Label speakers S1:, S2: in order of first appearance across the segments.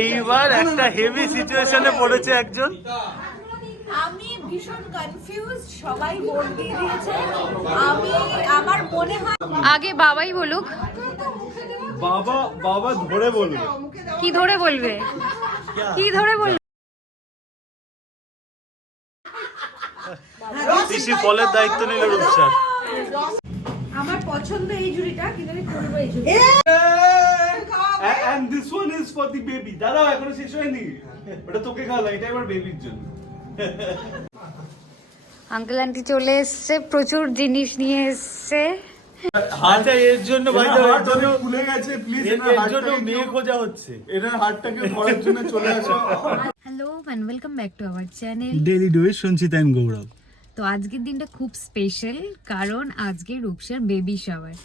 S1: এইবার একটা হেভি সিচুয়েশনে পড়েছে একজন।
S2: আমি ভীষণ কনফিউজ সবাই ভোট দিয়ে দিয়েছে। আমি আমার মনে হয়
S3: আগে বাবাই বলুক।
S1: বাবা বাবা ধরে বলবে।
S3: কি ধরে বলবে? কি ধরে বলবে?
S1: পিসি ফলের দায়িত্ব নিল রূপসার।
S2: আমার পছন্দ এই ঝুড়িটা কিন্তু আমি করব এই ঝুড়ি
S1: and this one is for the baby. দাঁড়াও এখনও শেষ হয়নি। ওটা তোকে খাওয়ালাম এটা এবার বেবির জন্য।
S3: আঙ্কেল আন্টি চলে এসছে প্রচুর জিনিস নিয়ে এসছে।
S1: আচ্ছা এর জন্য
S4: ফুলে গেছে প্লিজ
S1: এর জন্য মেয়ে খোঁজা হচ্ছে।
S4: এনার হাতটাকে ভরার জন্য চলে আসো।
S3: Hello and welcome back to our channel
S1: daily doings Sanchita and Gaurav
S3: তো আজকের দিনটা খুব স্পেশাল কারণ আজকে রূপসার বেবি শাওয়ার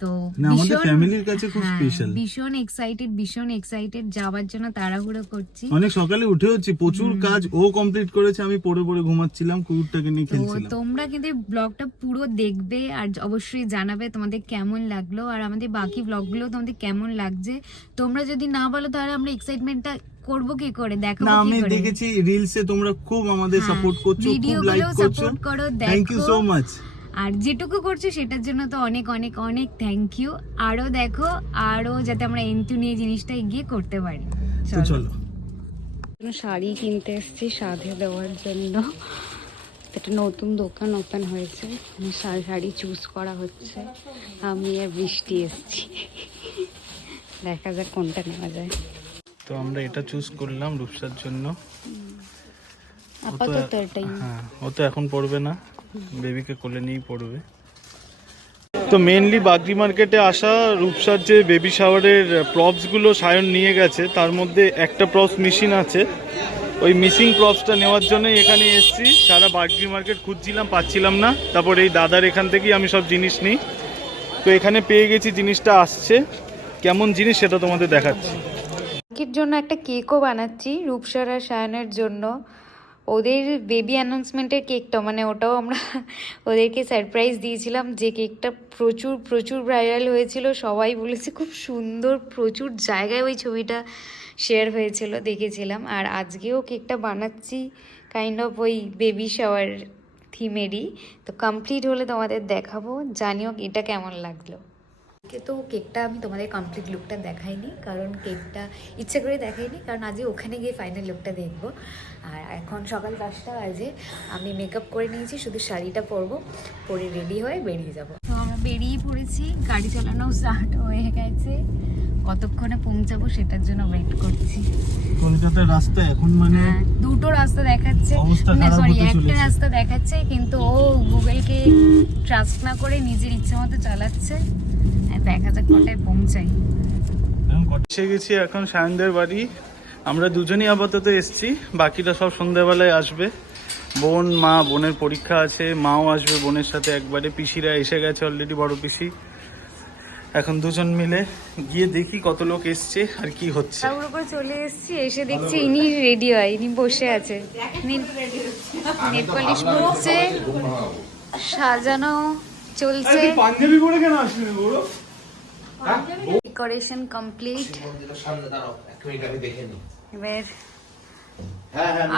S3: তো
S1: আমাদের
S3: ভীষণ-
S1: ফ্যামিলির কাছে খুব
S3: হ্যাঁ, ভীষণ এক্সাইটেড ভীষণ এক্সাইটেড যাওয়ার জন্য তাড়াহুড়ো করছি।
S1: অনেক সকালে উঠে হচ্ছে প্রচুর কাজ ও কমপ্লিট করেছে আমি পড়ে পড়ে ঘুমাচ্ছিলাম কুকুরটাকে নিয়ে খেলছিলাম।
S3: তোমরা কিন্তু ব্লগটা পুরো দেখবে আর অবশ্যই জানাবে তোমাদের কেমন লাগল আর আমাদের বাকি ব্লগগুলো তোমাদের কেমন লাগছে। তোমরা যদি না বলো তাহলে আমরা এক্সাইটমেন্টটা করব কি করে দেখো
S1: না আমি দেখেছি রিলসে তোমরা খুব আমাদের
S3: হ্যাঁ,
S1: সাপোর্ট করছ খুব লাইক করছ। থ্যাংক ইউ সো মাচ
S3: আর যেটুকু করছ সেটার জন্য তো অনেক অনেক অনেক থ্যাংক ইউ আরও দেখো আরও যাতে আমরা এনটু নিয়ে জিনিসটা এগিয়ে করতে পারি।
S1: চলো।
S3: শাড়ি কিনতে এসেছি সাধে দেওয়ার জন্য। একটা নতুন দোকান ওপেন হয়েছে। এখানে শাড়ি চুজ করা হচ্ছে। আমি আর বৃষ্টি এসেছি। দেখা যাক কোনটা নেওয়া যায়।
S1: তো আমরা এটা চুজ করলাম রূপসার জন্য।
S3: আপাতত এটাই।
S1: হ্যাঁ ও তো এখন পড়বে না। বেবিকে কোলে নিয়েই পড়বে। তো মেনলি বাগরি মার্কেটে আসা রূপসার যে বেবি শাওয়ারের প্রপসগুলো সায়ন নিয়ে গেছে, তার মধ্যে একটা প্রপস মেশিন আছে। ওই মিসিং প্রপসটা নেওয়ার জন্যই এখানে এসেছি। সারা বাগরি মার্কেট খুঁজছিলাম, পাচ্ছিলাম না। তারপর এই দাদার এখান থেকেই আমি সব জিনিস নিই। তো এখানে পেয়ে গেছি, জিনিসটা আসছে। কেমন জিনিস সেটা তোমাদের দেখাচ্ছি।
S3: জন্য একটা কেকও বানাচ্ছি রূপসার আর সায়নের জন্য। ওদের বেবি অ্যানাউন্সমেন্টের কেকটা মানে ওটাও আমরা ওদেরকে সারপ্রাইজ দিয়েছিলাম যে কেকটা প্রচুর প্রচুর ভাইরাল হয়েছিল। সবাই বলেছে, খুব সুন্দর, প্রচুর জায়গায় ওই ছবিটা শেয়ার হয়েছিল, দেখেছিলাম। আর আজকেও কেকটা বানাচ্ছি কাইন্ড অফ ওই বেবি শাওয়ার থিমেরই তো কমপ্লিট হলে তোমাদের দেখাবো। জানিও এটা কেমন লাগল। তো কেকটা আমি তোমাদের কমপ্লিট লুকটা দেখাইনি, কারণ কেকটা ইচ্ছে করে দেখাইনি, কারণ আজই ওখানে গিয়ে ফাইনাল লুকটা দেখব। আর এখন সকাল দশটা বাজে, আমি মেকআপ করে নিয়েছি, শুধু শাড়িটা পরবো, পরে রেডি হয়ে বেরিয়ে যাব। আমরা বেরিয়ে পড়েছি গাড়ি চালানো স্টার্ট হয়ে গেছে। কতক্ষণে পৌঁছাবো সেটার জন্য ওয়েট করছি।
S1: কলকাতার রাস্তা এখন মানে
S3: হ্যাঁ, দুটো রাস্তা দেখাচ্ছে। না সরি একটা রাস্তা দেখাচ্ছে কিন্তু ও গুগলকে ট্রাস্ট না করে নিজের ইচ্ছে মতো চালাচ্ছে। আর দেখা যাক কোটায় পৌঁছাই।
S1: এসে গেছি এখন সায়নদের বাড়ি। আমরা দুজনই আপাতত এসছি বাকিরা সব সন্ধ্যাবেলায় আসবে। বোন মা বোনের পরীক্ষা আছে মাও আসবে বোনের সাথে একবারে পিসিরা এসে গেছে অলরেডি বড় পিসি। এখন দুজন মিলে গিয়ে দেখি কত লোক এসছে আর কি হচ্ছে।
S3: চলে এসেছি এসে দেখছি ইনি রেডি হয় ইনি বসে আছে। নেট পলিশ করছে সাজানো চলছে।
S4: পাঞ্জাবি পরে কেন আসলি গৌরব
S3: ডেকোরেশন কমপ্লিট এবার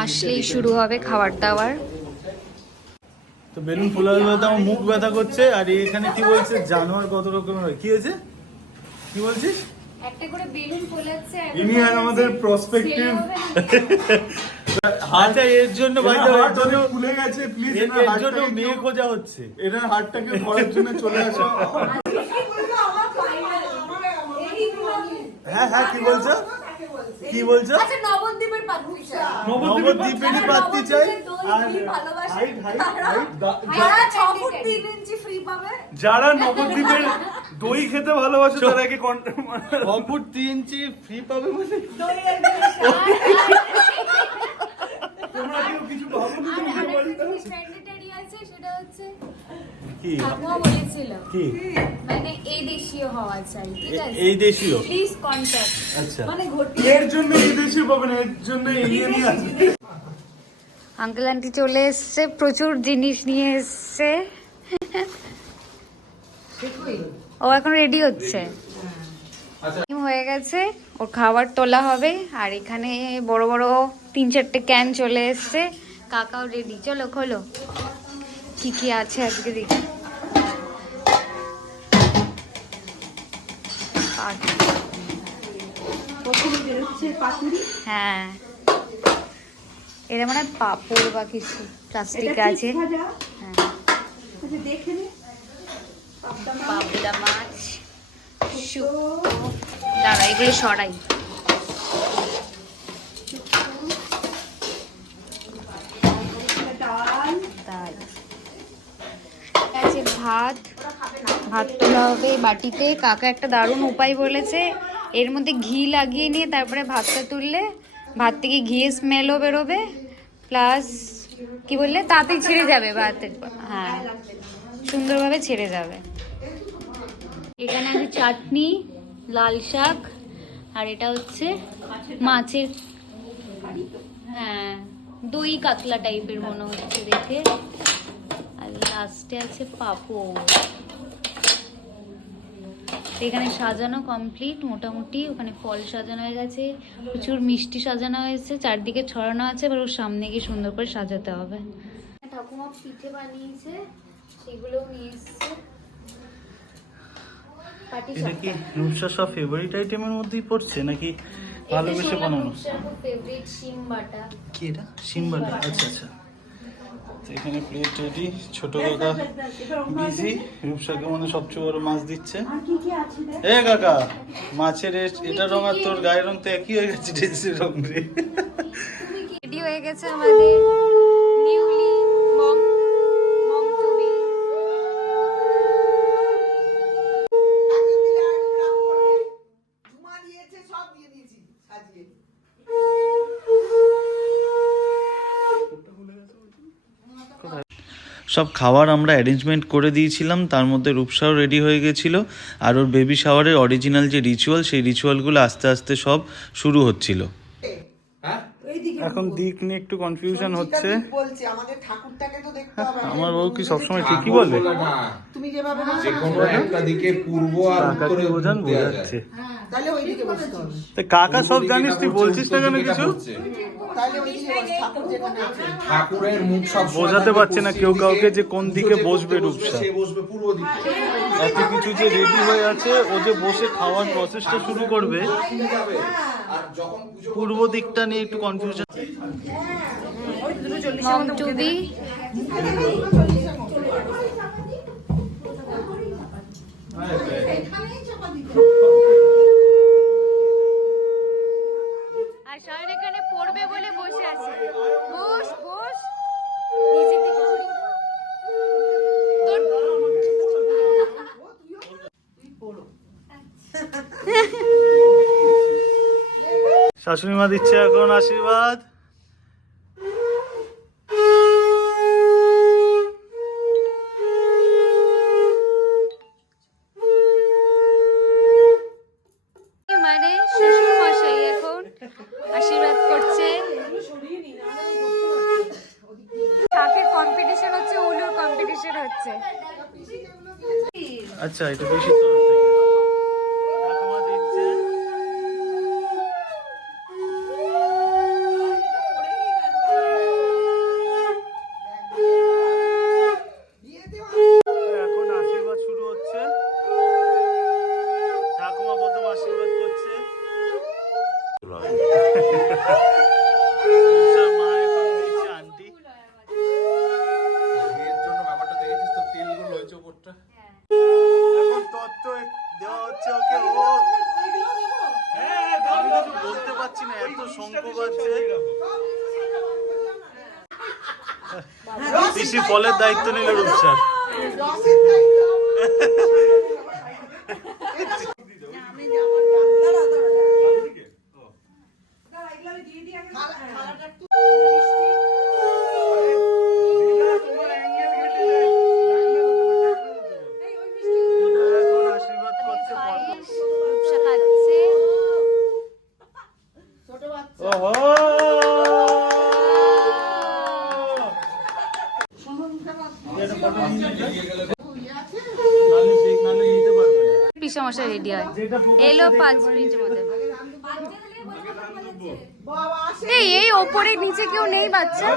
S3: আসলেই শুরু হবে খাবার দাবার।
S1: তো বেলুন ফোলা ফোলাতে আমার মুখ ব্যথা করছে আর এখানে কি বলছে জানোয়ার কত রকমের হয়। কি হয়েছে? কি বলছিস?
S3: একটা করে বেলুন ফোলাচ্ছে
S4: ইনি আর আমাদের প্রসপেক্টিভ
S1: এর জন্য ভাই
S4: ফুলে গেছে প্লিজ
S1: এর জন্য মেয়ে খোঁজা হচ্ছে।
S4: জন্য চলে আসো।
S1: হ্যাঁ হ্যাঁ কি বলছো? কি বলছো?
S2: আচ্ছা নবদ্বীপের পাত্রী চাই।
S1: নবদ্বীপেরই পাত্রী চাই। আর হাইট
S2: যারা ছ ফুট তিন ইঞ্চি ফ্রি পাবে।
S4: যারা নবদ্বীপের দই খেতে ভালোবাসে তাদেরকে
S1: কম্পুট তিন ইঞ্চি ফ্রি পাবে মানে
S4: তোমরা কেউ কিছু ভাবো না তুমি বলতে
S3: সেটা হচ্ছে
S1: কি?
S3: ঠাকুমা বলেছিল।
S1: কি?
S3: মানে এই দেশীয় হওয়া চাই ঠিক আছে?
S1: এই দেশীয়?
S3: প্লিজ কন্ট্যাক্ট
S1: আচ্ছা।
S2: মানে ঘটি
S4: এর জন্য বিদেশি পাবে এর জন্য এলিয়েনই আসবে।
S3: আঙ্কেল আন্টি চলে এসছে প্রচুর জিনিস নিয়ে এসছে। ও এখন রেডি হচ্ছে। হয়ে গেছে ওর খাবার তোলা হবে আর এখানে বড় বড় তিন চারটে ক্যান চলে এসছে। কাকাও রেডি চলো খোলো। কি কি আছে আজকে দেখি। হ্যাঁ। এটা মানে পাপড় বা কিছু প্লাস্টিক আছে। হ্যাঁ।
S2: মাছ,
S3: পাবদা মাছ দাঁড়া এগুলো সরাই
S2: এটা ডাল
S3: ডাল আছে ভাত ভাত তোলা হবে বাটিতে। কাকা একটা দারুণ উপায় বলেছে, এর মধ্যে ঘি লাগিয়ে নিয়ে তারপরে ভাতটা তুললে, ভাত থেকে ঘিয়ের স্মেলও বেরোবে প্লাস কি বললে, তাতেই ছেড়ে যাবে ভাতের হ্যাঁ সুন্দরভাবে ছেড়ে যাবে। এখানে আছে চাটনি, লাল শাক, আর এটা হচ্ছে মাছের হ্যাঁ দই কাতলা টাইপের মনে হচ্ছে দেখে। আর লাস্টে আছে পাপড়। এখানে সাজানো কমপ্লিট মোটামুটি ওখানে ফল সাজানো হয়ে গেছে প্রচুর মিষ্টি সাজানো হয়েছে চারদিকে ছড়ানো আছে এবার ওর সামনে গিয়ে সুন্দর করে সাজাতে হবে। ঠাকুমা পিঠে বানিয়েছে সেগুলোও নিয়ে এসছে।
S1: এটা কি রূপসা সব ফেভারিট আইটেমের মধ্যেই পড়ছে নাকি ভালোবেসে বানানো?
S3: ফেভারিট শিম বাটা।
S1: কি এটা? সিম্বাটা আচ্ছা আচ্ছা। এখানে প্লেট রেডি ছোট কাকা বিজি রূপসাকে মানে সবচেয়ে বড় মাছ দিচ্ছে।
S2: আর কি কি আছে দেখ।
S1: এ কাকা মাছের এ- এটা রং আর তোর গায়ের রং তো একই হয়ে গেছে ড্রেসের রং রে
S3: রেডি হয়ে গেছে আমাদের।
S5: সব
S1: খাবার আমরা অ্যারেঞ্জমেন্ট করে দিয়েছিলাম তার মধ্যে রূপসাও রেডি হয়ে গেছিল আর ওর বেবি শাওয়ারের অরিজিনাল যে রিচুয়াল সেই রিচুয়ালগুলো আস্তে আস্তে সব শুরু হচ্ছিল। এখন দিক নিয়ে একটু কনফিউশন হচ্ছে।
S5: ঠিক বলছে আমাদের ঠাকুরটাকে তো দেখতে হবে।
S1: আমার বউ কি সবসময় ঠিকই বলে?
S5: তুমি যেভাবে
S6: যে কোনো একটা দিকে পূর্ব আর উত্তরে
S1: বোঝান বোঝাচ্ছে
S6: যায়।
S5: তাহলে ওইদিকে বসতে হবে।
S1: তা কাকা সব জানিস তুই বলছিস না কেন কিছু?
S6: দিকে এটা পড়ছে।
S5: তাহলে ওইদিকে বস ঠাকুর যেখানে আছে।
S6: ঠাকুরের মুখ সব
S1: বোঝাতে পারছে না কেউ কাউকে যে কোন দিকে বসবে রূপসা।
S6: সে বসবে পূর্ব দিকে।
S1: এত কিছু যে রেডি হয়ে আছে ও যে বসে খাওয়ার প্রসেসটা শুরু করবে
S6: আর যখন
S1: পূর্ব দিকটা নিয়ে একটু কনফিউশন
S3: টুবি। আর
S1: শাশুড়ি মা দিচ্ছে এখন আশীর্বাদ।
S3: মানে শ্বশুর মশাই এখন হচ্ছে
S1: ওকে ও। আমি কিছু বলতে পারছি না এত শঙ্খ বাজছে। পিসি ফলের দায়িত্ব নিল রূপসার
S3: মশা রেডি হয়। এলো পাঁচ মিনিটের মধ্যে। এই এই ওপরে নিচে কেউ নেই বাচ্চা।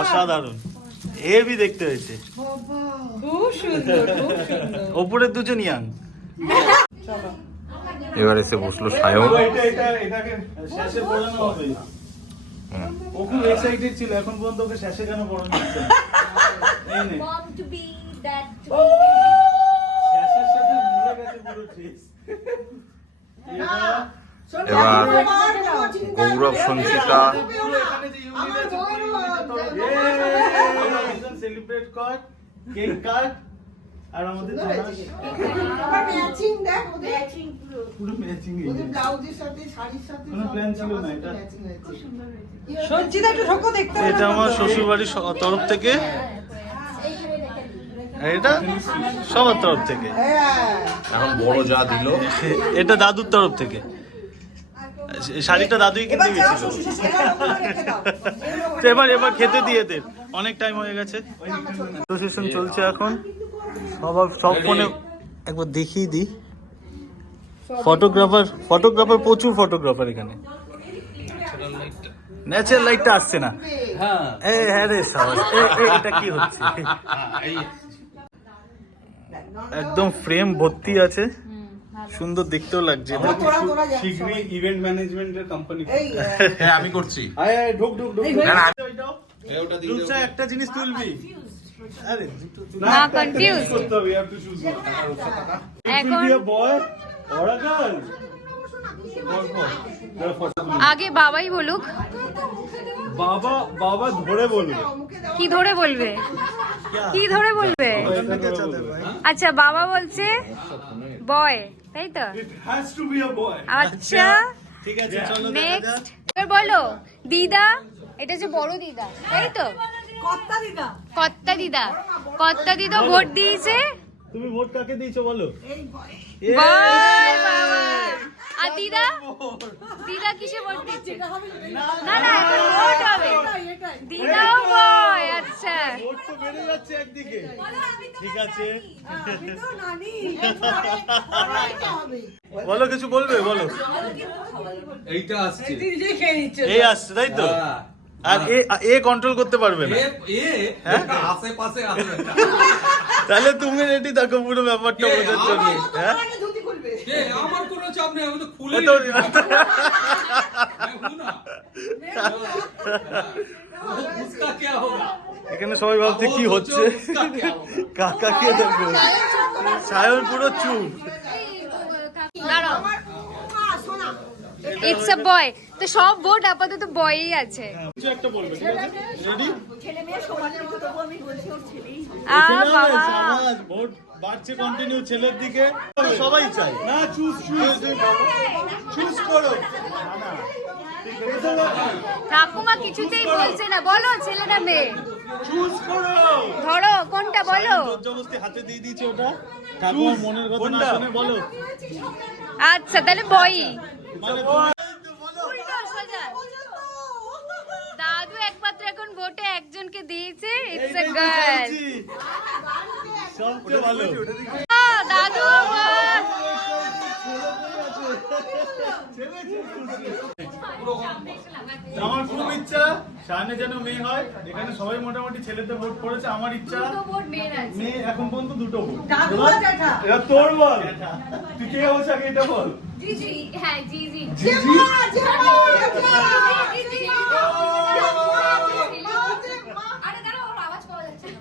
S1: অসাধারণ। হেভি দেখতে হয়েছে। ওপরের দুজন ইয়াং
S6: এবার এসে বসল সায়ন।
S1: ও খুব এক্সাইটেড ছিল এখন পর্যন্ত ওকে শেষে কেন পড়ানো
S2: to that to
S1: পুরো ট্রিক্স
S6: এবার গৌরব সঞ্চিতা।
S1: সেলিব্রেট কর কেক কাট আর আমাদের
S5: আবার ম্যাচিং দেখ ওদের।
S2: Matching পুরো।
S1: পুরো ম্যাচিং
S5: ওদের ব্লাউজের সাথে শাড়ির সাথে
S1: কোনো
S5: সব
S1: ছিল না এটা?
S5: সাথে matching হয়েছে।
S4: সঞ্চিতা একটু ঢোকো দেখতে
S1: এটা আমার শ্বশুর বাড়ির তরফ থেকে। আর এটা সবার তরফ থেকে।
S5: হ্যাঁ
S6: এখন বড় যা দিল।
S1: এটা দাদুর তরফ থেকে। শাড়িটা দাদুই কিনতে গেছিল। এবার এবার খেতে দিয়ে দে। অনেক টাইম হয়ে গেছে। প্রসেশন চলছে এখন। সবার সব ফোনে একবার দেখিয়ে দিই। ফটোগ্রাফার ফটোগ্রাফার প্রচুর ফটোগ্রাফার এখানে। ন্যাচারাল লাইটটা আসছে না। হ্যাঁ। এ হ্যাঁ রে সাবাস। এটা কি হচ্ছে? একদম ফ্রেম ভর্তি আছে। সুন্দর দেখতেও লাগছে। শীঘ্রই ইভেন্ট ম্যানেজমেন্টের কোম্পানি
S6: হ্যাঁ আমি করছি।
S1: আয় আয় ঢুক ঢুক ঢুক
S6: না, না।
S1: একটা জিনিস তুলবি। করতে হবে।
S3: আগে বাবাই বলুক।
S1: বাবা বাবা ধরে বলবে।
S3: কি ধরে বলবে? কি ধরে বলবে? আচ্ছা বাবা বলছে বয় তাই তো. আচ্ছা
S1: ঠিক আছে চলো
S3: নেক্সট এবার বলো দিদা এটা হচ্ছে বড় দিদা তাই তো?
S2: কর্তা দিদা।
S3: কর্তা দিদা কর্তা দিদা ভোট দিয়েছে?
S1: তুমি ভোট কাকে দিয়েছ বলো?
S3: বয়। বাবা। আর দিদা? দিদা কিসে ভোট দিচ্ছে? না না এখন ভোট হবে। দিদাও আচ্ছা।
S1: ভোট তো বেড়ে যাচ্ছে একদিকে। ঠিক আছে। বলো কিছু বলবে? বলো।
S7: এইটা আসছে।
S1: এই আসছে তাই তো? আর এ এ কন্ট্রোল করতে পারবে না। হ্যাঁ?
S7: আশেপাশে আসবে।
S1: তাহলে তুমি রেডি থাকো পুরো ব্যাপারটা বোঝার জন্য। হ্যাঁ?
S7: আমার কোনো চাপ নেই আমি তো খুলে
S1: এখানে সবাই ভাবছে কি হচ্ছে। কাকা কে দেখবে? সায়ন পুরো চুপ।
S3: ইটস আ বয় তো সব বোর্ড আপাতত বয়ই আছে।
S1: একটা বলবে রেডি ভোট বাড়ছে কন্টিনিউ ছেলের দিকে। সবাই চাই না চুজ চুজ চুজ করো।
S3: ঠাকুমা কিছুতেই বলছে না। বলো ছেলে না মেয়ে।
S1: চুজ করো।
S3: ধরো কোনটা বলো?
S1: জবরদস্তি হাতে দিয়ে দিয়েছে ওটা। ঠাকুমা মনের কথা না শুনে বলো।
S3: আচ্ছা তাহলে বয়ই
S1: মানে
S3: উল্টো সোজা। দাদু একমাত্র এখন ভোটে একজনকে দিয়েছে ইটস এ গার্ল
S1: সবচেয়ে ভালো।
S3: দাদু
S1: আমার। খুব ইচ্ছা সামনে যেন মেয়ে হয় এখানে সবাই মোটামুটি ছেলেতে ভোট পড়েছে আমার ইচ্ছা মেয়ে এখন পর্যন্ত দুটো ভোট। এবার তোর বল। তুই কে হচ্ছে আগে এটা বল?
S3: জি জি হ্যাঁ জি জি
S5: জেমা, জেমা,
S3: আরে দাঁড়াও ওর আওয়াজ পাওয়া যাচ্ছে না।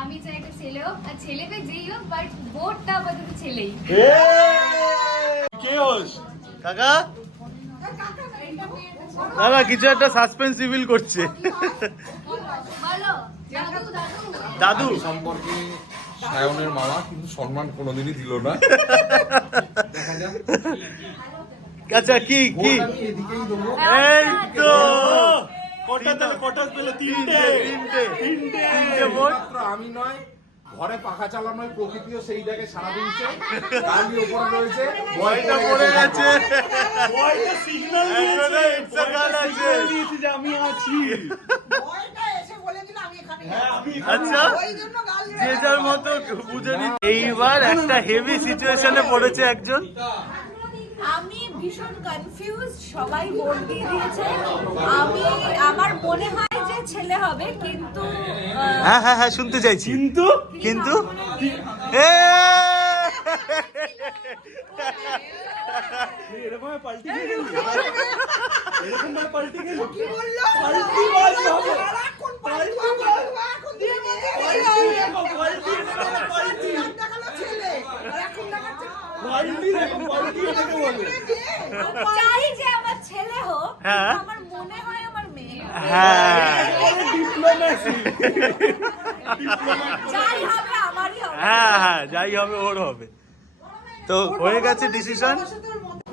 S3: আমি চাই একটা ছেলে হোক আর ছেলেকে যেই হোক বাট ভোটটা আপাতত ছেলেই।
S1: কে হোস? কাকা? দাদা কিছু একটা সাসপেন্স রিভিল করছে।
S3: দাদু দাদু।
S1: দাদু।
S6: সম্পর্কে সায়নের মামা কিন্তু সম্মান কোনোদিনই দিল না।
S1: আচ্ছা কি কি?
S6: ভোট আমি এদিকেই দেবো।
S1: এই তো। কটা তাহলে তিনটে। তিনটে। তিনটে তিনটে।
S6: আমি নয় ঘরে পাখা চালানোয় প্রকৃতিও সেইটাকে সারা দিয়েছে গাড়ি ওপরে রয়েছে
S1: ভয়টা পড়ে গেছে। গাল আছে।
S5: ভয়টা এসে বলে আমি এখানে
S1: আচ্ছা। যে যার মতো বুঝে এইবার একটা হেভি সিচুয়েশনে পড়েছে একজন।
S2: আমি ভীষণ কনফিউজ সবাই ভোট দিয়ে দিয়েছে। আমি আমার মনে হয় যে ছেলে হবে কিন্তু
S1: হ্যাঁ হ্যাঁ হ্যাঁ শুনতে চাইছি। কিন্তু? কিন্তু?
S4: এরকম পাল্টি এরকম পাল্টি
S5: কি বলল?
S4: পাল্টি বাজ হবে।
S5: পাল্টি বাবা, এখন দিয়ে দিয়েছে।
S4: পাল্টি পাল্টি
S5: আর দেখাল ছেলে আর এখন দেখাচ্ছে
S4: পাল্টি পাল্টি এটাকে বলে।
S2: চাই যে আমার ছেলে হোক
S1: হ্যাঁ।
S2: আমার মনে হয় আমার মেয়ে
S1: হ্যাঁ।
S4: ডিপ্লোমেসি
S2: যাই হবে আমারই হবে।
S1: হ্যাঁ হ্যাঁ যাই হবে ওর হবে। তো হয়ে গেছে ডিসিশন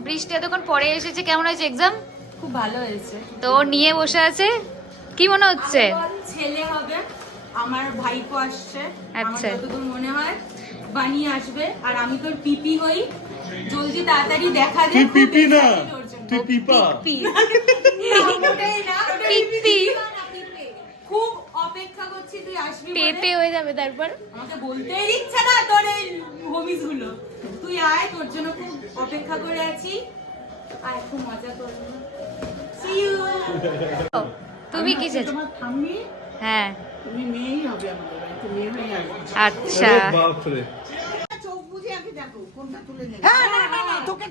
S3: বৃষ্টি এতক্ষণ পরে এসেছে কেমন হয়েছে এক্সাম
S2: খুব ভালো হয়েছে।
S3: তো নিয়ে বসে আছে? কি মনে হচ্ছে?
S8: ছেলে হবে আমার ভাইপো আসছে।
S3: আচ্ছা।
S8: যতদূর মনে হয় বানিয়ে আসবে। আর আমি তোর পিপি হই। জলদি তাড়াতাড়ি দেখা দে।
S4: তুই পিপি না। তুই পিপা।
S3: পিপি।
S8: খুব অপেক্ষা করছি তুই আসবি
S3: পেপে হয়ে যাবে তারপর?
S8: আমাকে বলতেই ইচ্ছা না তোর এই হোমিসগুলো তুই আয় তোর জন্য খুব অপেক্ষা করে আছি। আয় খুব মজা করব See you.
S3: ও, তুমি কি চাইছো
S5: তোমার
S3: হ্যাঁ।
S5: তুমি মেয়েই হবে আমাদের।
S3: আচ্ছা।
S4: বাপরে।
S5: হ্যাঁ তোকে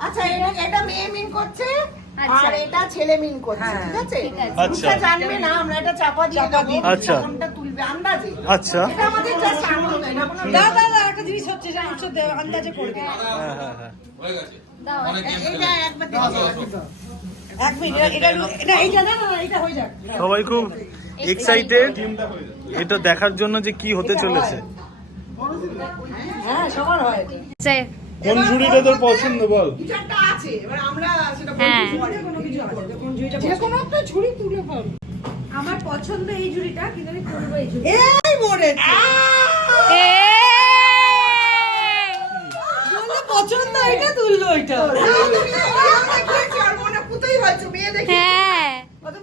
S5: হ্যাঁ আচ্ছা এটা এটা মেয়ে মিন করছে
S3: আচ্ছা।
S5: আর এটা ছেলে মিন করছে ঠিক আছে?
S1: আচ্ছা।
S5: জানবে না আমরা এটা চাপা দিয়ে দেবো।
S1: আচ্ছা।
S5: তুলবে আন্দাজে।
S1: আচ্ছা।
S5: এটা আমাদের জাস্ট আনন্দ এটা কোনো দাদা দাদা একটা জিনিস হচ্ছে যে আন্দাজে করবে
S1: হ্যাঁ হ্যাঁ হ্যাঁ।
S7: হয়ে গেছে। অনেক
S5: এটা একবার দেখো এক মিনিট এটা এটা এইটা না না এটা হয়ে যাক।
S1: সবাই খুব এক্সাইটেড এটা দেখার জন্য যে কি হতে চলেছে।
S5: হ্যাঁ সবার হয়।
S4: কোন ঝুড়িটা তোর পছন্দ বল?
S5: আছে এবার আমরা সেটা
S3: হ্যাঁ।
S5: কোনো কিছু আছে যে কোনো একটা ঝুড়ি তুলে পাবো
S8: আমার পছন্দ এই ঝুড়িটা কিন্তু আমি তুলবো এই ঝুড়ি
S5: এই মরেছে পছন্দ এটা তুললো এটা আর মনে পুতেই হয়েছে মেয়ে দেখে।
S3: হ্যাঁ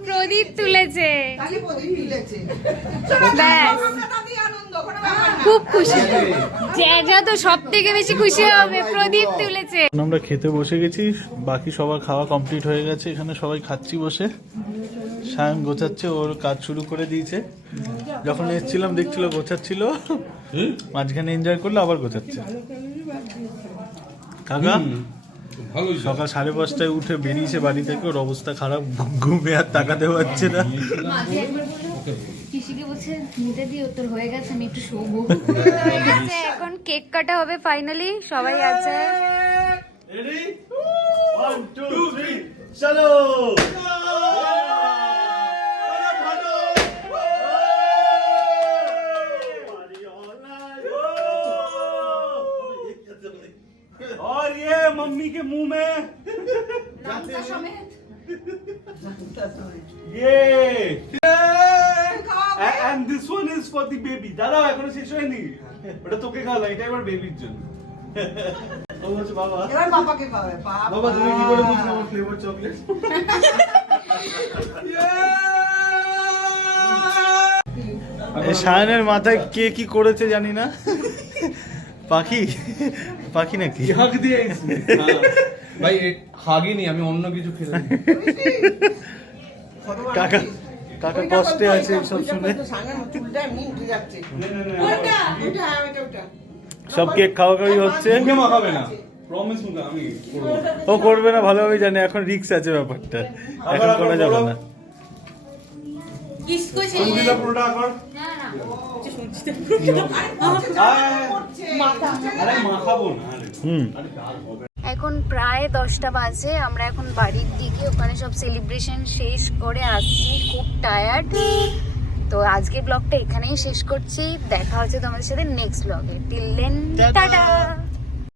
S3: প্রদীপ তুলেছে।
S5: প্রদীপ মিলেছে
S3: খুব খুশি। জ্যাজা তো সব থেকে বেশি খুশি হবে প্রদীপ তুলেছে।
S1: আমরা খেতে বসে গেছি বাকি সবার খাওয়া কমপ্লিট হয়ে গেছে এখানে সবাই খাচ্ছি বসে। সায়ন গোছাচ্ছে ওর কাজ শুরু করে দিয়েছে। যখন এসেছিলাম দেখছিল গোছাচ্ছিল। মাঝখানে এনজয় করল আবার গোছাচ্ছে। কাকা সকাল সাড়ে পাঁচটায় উঠে বেরিয়েছে বাড়ি থেকে ওর অবস্থা খারাপ ঘুমে আর তাকাতে পারছে না।
S3: পিসিকে বলছে নিতে দিও তোর হয়ে গেছে আমি একটু শোবো এখন কেক কাটা হবে ফাইনালি সবাই আছে
S1: রেডি ওয়ান টু থ্রি চলো
S4: और ये मम्मी के मुंह में ये And this one is for the baby দাদা এখনও শেষ হয়নি। ওটা তোকে খাওয়া এটা এবার বেবির জন্য। বাবা।
S1: মাথায় কে কি করেছে জানি না। পাখি? পাখি নাকি?
S4: হাগ দিয়ে
S7: ভাই হাগিনি আমি অন্য কিছু খেলাম
S1: কাকা কাকা কষ্টে আছে সব শুনে। সব কেক খাওয়া খাওয়াই হচ্ছে?
S4: আমি করব।
S1: ও করবে না ভালোভাবে জানে এখন রিক্স আছে ব্যাপারটা। এখন করা যাবে
S4: না। আরে
S1: হুম।
S3: এখন প্রায় দশটা বাজে আমরা এখন বাড়ির দিকে ওখানে সব সেলিব্রেশন শেষ করে আসছি খুব টায়ার্ড তো আজকে ব্লগটা এখানেই শেষ করছি দেখা হচ্ছে তোমাদের সাথে নেক্সট ব্লগে টিল দেন টাটা